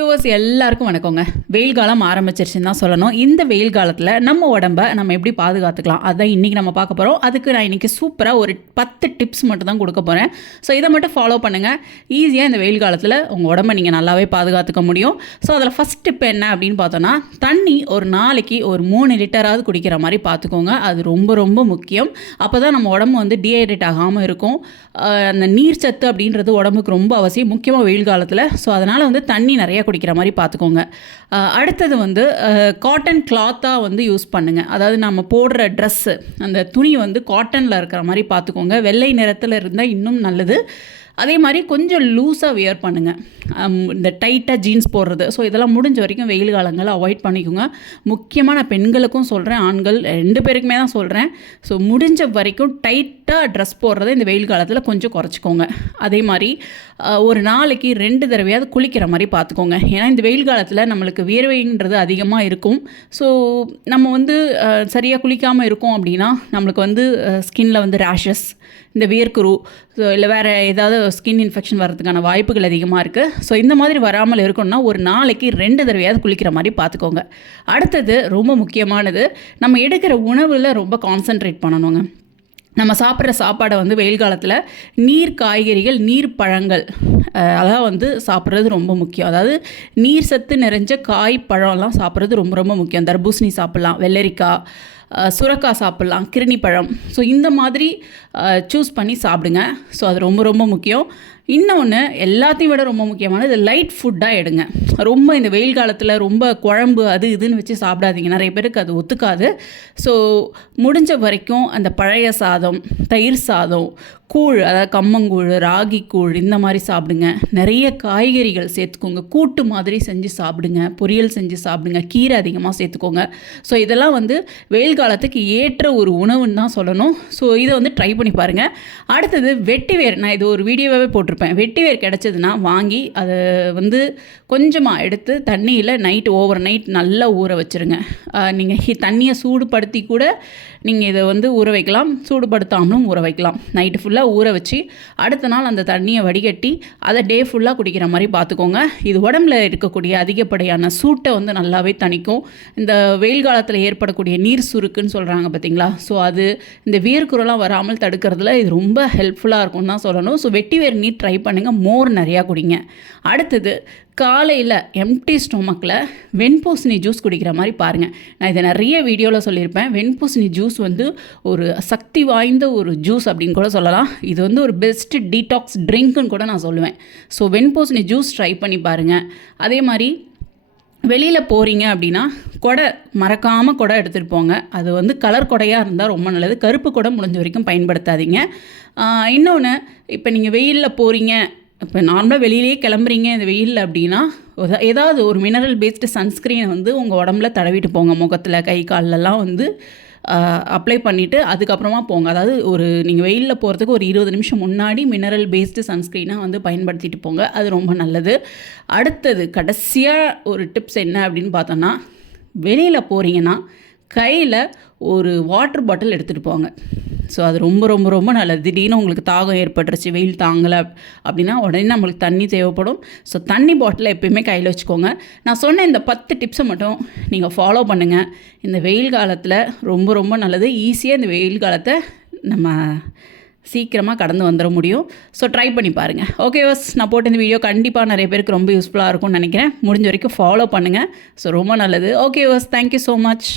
Viewers எல்லாருக்கும் வணக்கங்க. வெயில் காலம் ஆரம்பிச்சிருச்சுன்னு தான் சொல்லணும். இந்த வெயில் காலத்தில் நம்ம உடம்ப நம்ம எப்படி பாதுகாத்துக்கலாம்? அதுதான் இன்றைக்கி நம்ம பார்க்க போகிறோம் அதுக்கு நான் இன்றைக்கி சூப்பராக ஒரு பத்து டிப்ஸ் மட்டும் தான் கொடுக்க போகிறேன் ஸோ இதை மட்டும் ஃபாலோ பண்ணுங்கள் ஈஸியாக இந்த வெயில் காலத்தில் உங்கள் உடம்ப நீங்கள் நல்லாவே பாதுகாத்துக்க முடியும். ஸோ அதில் ஃபஸ்ட் டிப் என்ன அப்படின்னு பார்த்தோன்னா தண்ணி ஒரு நாளைக்கு ஒரு மூணு லிட்டராவது குடிக்கிற மாதிரி பார்த்துக்கோங்க அது ரொம்ப ரொம்ப முக்கியம். அப்போ தான் நம்ம உடம்பு வந்து டிஹைட்ரேட் ஆகாமல் இருக்கும். அந்த நீர் சத்து அப்படின்றது உடம்புக்கு ரொம்ப அவசியம். முக்கியமாக வெயில் காலத்தில். ஸோ அதனால் வந்து தண்ணி நிறைய குடிக்கிற மாதிரி பார்த்துக்கோங்க. அடுத்தது வந்து காட்டன் கிளாத்தாக வந்து யூஸ் பண்ணுங்கள் அதாவது நம்ம போடுற ட்ரெஸ்ஸு அந்த துணி வந்து காட்டனில் இருக்கிற மாதிரி பார்த்துக்கோங்க. வெள்ளை நிறத்தில் இருந்தால் இன்னும் நல்லது. அதே மாதிரி கொஞ்சம் லூஸாக வியர் பண்ணுங்கள் இந்த டைட்டாக ஜீன்ஸ் போடுறது. ஸோ இதெல்லாம் முடிஞ்ச வரைக்கும் வெயில் காலங்களில் அவாய்ட் பண்ணிக்கோங்க. முக்கியமாக நான் பெண்களுக்கும் சொல்கிறேன் ஆண்கள் ரெண்டு பேருக்குமே தான் சொல்கிறேன் ஸோ முடிஞ்ச வரைக்கும் டைட்டாக ட்ரெஸ் போடுறதை இந்த வெயில் காலத்தில் கொஞ்சம் குறைச்சிக்கோங்க. அதே மாதிரி ஒரு நாளைக்கு ரெண்டு தடவையாவது குளிக்கிற மாதிரி பார்த்துக்கோங்க. ஏன்னா இந்த வெயில் காலத்தில் நம்மளுக்கு வியர்வைன்றது அதிகமாக இருக்கும். ஸோ நம்ம வந்து சரியாக குளிக்காமல் இருக்கோம் அப்படின்னா நம்மளுக்கு வந்து ஸ்கின்னில் வந்து ரேஷஸ் இந்த வியர்க்குரு ஸோ இல்லை வேறு ஏதாவது ஸ்கின் இன்ஃபெக்ஷன் வரதுக்கான வாய்ப்புகள் அதிகமாக இருக்குது ஸோ இந்த மாதிரி வராமல் இருக்கணும்னா ஒரு நாளைக்கு ரெண்டு தடவையாவது குளிக்கிற மாதிரி பார்த்துக்கோங்க. அடுத்தது ரொம்ப முக்கியமானது நம்ம எடுக்கிற உணவில் ரொம்ப கான்சென்ட்ரேட் பண்ணணுங்க. நம்ம சாப்பிட்ற சாப்பாடை வந்து வெயில் காலத்தில் நீர் காய்கறிகள் நீர் பழங்கள் அதான் வந்து சாப்பிட்றது ரொம்ப முக்கியம். அதாவது நீர் சத்து நிறைஞ்ச காய் பழம்லாம் சாப்பிட்றது ரொம்ப ரொம்ப முக்கியம். தர்பூசணி சாப்பிட்லாம் வெள்ளரிக்காய் சுரக்காய் சாப்பிட்லாம் கிருணி பழம். ஸோ இந்த மாதிரி சூஸ் பண்ணி சாப்பிடுங்க. ஸோ அது ரொம்ப ரொம்ப முக்கியம். இன்னொன்று எல்லாத்தையும் விட ரொம்ப முக்கியமானது லைட் ஃபுட்டாக எடுங்க. ரொம்ப இந்த வெயில் காலத்தில் ரொம்ப குழம்பு அது இதுன்னு வச்சு சாப்பிடாதீங்க. நிறைய பேருக்கு அது ஒத்துக்காது. ஸோ முடிஞ்ச வரைக்கும் அந்த பழைய சாதம் தயிர் சாதம் கூழ் அதாவது கம்மங்கூழ் ராகி கூழ் இந்த மாதிரி சாப்பிடுங்க. நிறைய காய்கறிகள் சேர்த்துக்கோங்க. கூட்டு மாதிரி செஞ்சு சாப்பிடுங்க. பொரியல் செஞ்சு சாப்பிடுங்க. கீரை அதிகமாக சேர்த்துக்கோங்க. ஸோ இதெல்லாம் வந்து வெயில் காலத்துக்கு ஏற்ற ஒரு உணவுன்னு தான் சொல்லணும். ஸோ இதை வந்து ட்ரை பண்ணி பாருங்கள் அடுத்தது வெட்டிவேர் நான் இது ஒரு வீடியோவாகவே போட்டிருப்பேன். வெட்டிவேர் கிடச்சதுன்னா வாங்கி அதை வந்து கொஞ்சமாக எடுத்து தண்ணியில் நைட் ஓவர் நைட் நல்லா ஊற வச்சுருங்க. நீங்கள் தண்ணியை சூடுபடுத்தி கூட நீங்கள் இதை வந்து ஊற வைக்கலாம். சூடுபடுத்தாமலும் ஊற வைக்கலாம். நைட்டு ஃபுல்லாக ஊற வச்சு அடுத்த நாள் அந்த தண்ணியை வடிகட்டி அதை டே ஃபுல்லாக குடிக்கிற மாதிரி பார்த்துக்கோங்க. இது உடம்புல இருக்கக்கூடிய அதிகப்படியான சூட்டை வந்து நல்லாவே தணிக்கும். இந்த வெயில் காலத்தில் ஏற்படக்கூடிய நீர் சுருக்குன்னு சொல்கிறாங்க பார்த்தீங்களா ஸோ அது இந்த வியர்க்குறலாம் வராமல் தடுக்கிறதுல இது ரொம்ப ஹெல்ப்ஃபுல்லாக இருக்கும்னு தான் சொல்லணும். ஸோ வெட்டி வேர் நீர் ட்ரை பண்ணுங்கள் மோர் நிறையா குடிங்க. அடுத்தது காலையில் எம்டி ஸ்டொமக்கில் வெண்பூசணி ஜூஸ் குடிக்கிற மாதிரி பாருங்கள் நான் இதை நிறைய வீடியோவில் சொல்லியிருப்பேன். வெண்பூசணி ஜூஸ் வந்து ஒரு சக்தி வாய்ந்த ஒரு ஜூஸ் அப்படின்னு கூட சொல்லலாம். இது வந்து ஒரு பெஸ்ட் டீடாக்ஸ் ட்ரிங்க்குன்னு கூட நான் சொல்லுவேன். ஸோ வெண்பூசணி ஜூஸ் ட்ரை பண்ணி பாருங்கள் அதே மாதிரி வெளியில் போகிறீங்க அப்படின்னா கொடை மறக்காமல் கொடை எடுத்துகிட்டு போங்க. அது வந்து கலர் கொடையாக இருந்தால் ரொம்ப நல்லது. கருப்பு கொடை முடிஞ்ச வரைக்கும் பயன்படுத்தாதீங்க. இன்னொன்று இப்போ நீங்கள் வெயிலில் போகிறீங்க இப்போ நார்மலாக வெளியிலேயே கிளம்புறீங்க இந்த வெயிலில் அப்படின்னா ஏதாவது ஒரு மினரல் பேஸ்டு சன்ஸ்க்ரீனை வந்து உங்கள் உடம்புல தடவிட்டு போங்க. முகத்தில் கை கால்லெல்லாம் வந்து அப்ளை பண்ணிவிட்டு அதுக்கப்புறமா போங்க. அதாவது ஒரு நீங்கள் வெயிலில் போகிறதுக்கு ஒரு இருபது நிமிஷம் முன்னாடி மினரல் பேஸ்டு சன்ஸ்க்ரீனாக வந்து பயன்படுத்திட்டு போங்க. அது ரொம்ப நல்லது. அடுத்தது கடைசியாக ஒரு டிப்ஸ் என்ன அப்படின்னு பார்த்தோன்னா வெளியில் போகிறீங்கன்னா கையில் ஒரு வாட்டர் பாட்டில் எடுத்துகிட்டு போங்க. ஸோ அது ரொம்ப ரொம்ப ரொம்ப நல்லது. திடீர்னு உங்களுக்கு தாகம் ஏற்பட்டுருச்சு வெயில் தாங்கலை அப்படின்னா உடனே நம்மளுக்கு தண்ணி தேவைப்படும். ஸோ தண்ணி பாட்டிலை எப்பயுமே கையில் வச்சுக்கோங்க. நான் சொன்ன இந்த பத்து டிப்ஸை மட்டும் நீங்கள் ஃபாலோ பண்ணுங்கள் இந்த வெயில் காலத்தில் ரொம்ப ரொம்ப நல்லது. ஈஸியாக இந்த வெயில் காலத்தை நம்ம சீக்கிரமாக கடந்து வந்துட முடியும். ஸோ ட்ரை பண்ணி பாருங்கள் ஓகே வாஸ் நான் போட்டு இந்த வீடியோ கண்டிப்பாக நிறைய பேருக்கு ரொம்ப யூஸ்ஃபுல்லாக இருக்கும்னு நினைக்கிறேன். முடிஞ்ச வரைக்கும் ஃபாலோ பண்ணுங்கள் ஸோ ரொம்ப நல்லது. Okay was thank you so much